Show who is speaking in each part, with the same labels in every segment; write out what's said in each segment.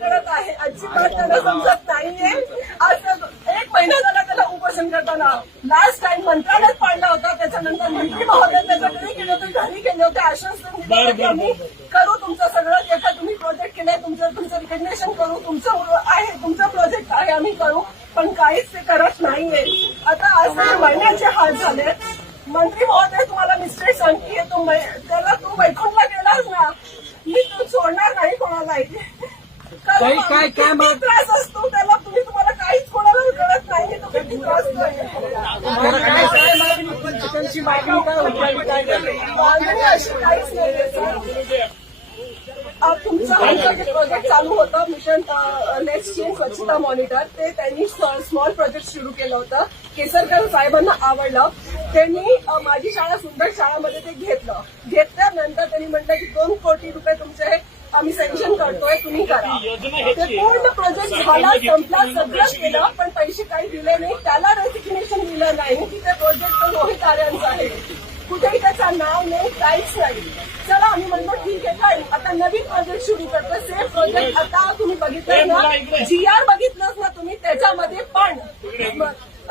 Speaker 1: करत आहे. अजिबात त्याला समजत नाहीये. आज एक महिना झाला त्याला उपोषण करताना. लास्ट टाइम मंत्रालयात पाडला होता. त्याच्यानंतर मंत्री महोदय त्याच्या घरी गेले होते घरी गेले होते. आश्वासन आम्ही करू तुमचं सगळं. जे तुम्ही प्रोजेक्ट केलंय तुमचं तुमचं रिकग्नेशन करू. तुमचं आहे तुमचं प्रोजेक्ट आहे आम्ही करू. पण काहीच ते करत नाहीये. आता आज महिन्याचे हाल झाले. मंत्री महोदय तुम्हाला मिस्टेक सांगते त्याला तू वैकुंठला गेलास ना मी तू सोडणार नाही कोणालाही
Speaker 2: ताई, काय- काय
Speaker 1: त्रास असतो त्याला? तुम्ही तुम्हाला काहीच कोणाला कळत नाही तो किती त्रास
Speaker 2: मागणी काय होती? नाही?
Speaker 1: मागणी अशी काहीच तुमचं आमचं प्रोजेक्ट चालू होतं मिशन नेक्स्ट चेन स्वच्छता मॉनिटर ते त्यांनी स्मॉल प्रोजेक्ट सुरू केलं होतं. केसरकर साहेबांना आवडलं. त्यांनी माझी शाळा सुंदर शाळामध्ये ते घेतलं. घेतल्यानंतर त्यांनी म्हटलं की दोन कोटी रुपये तुमचे आम्ही सँक्शन करतोय तुम्ही करा. ते पूर्ण प्रोजेक्ट झाला संपला सगळं केलं पण पैसे काही दिले नाही. त्याला रेसिग्नेशन दिलं नाही. की ते प्रोजेक्ट रोहित आर्यांचं आहे. कुठेही त्याचं नाव नाही काहीच नाही. चला आम्ही म्हणतो ठीक आहे काय आता नवीन प्रोजेक्ट सुरू करतो सेफ प्रोजेक्ट आता तुम्ही बघितलं ना. जी आर बघितलंच ना तुम्ही त्याच्यामध्ये पण.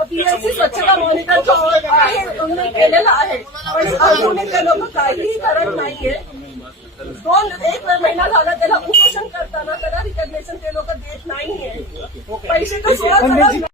Speaker 1: पीएससी स्वच्छता मॉनिटर आहे तुम्ही केलेला आहे. पण अजूनही ते लोक काहीही करत नाहीये दोन एक महिना झाला त्याला उपोषण करताना त्याला रिकग्नेशन ते लोक देत नाहीये. पैसे तर सोळा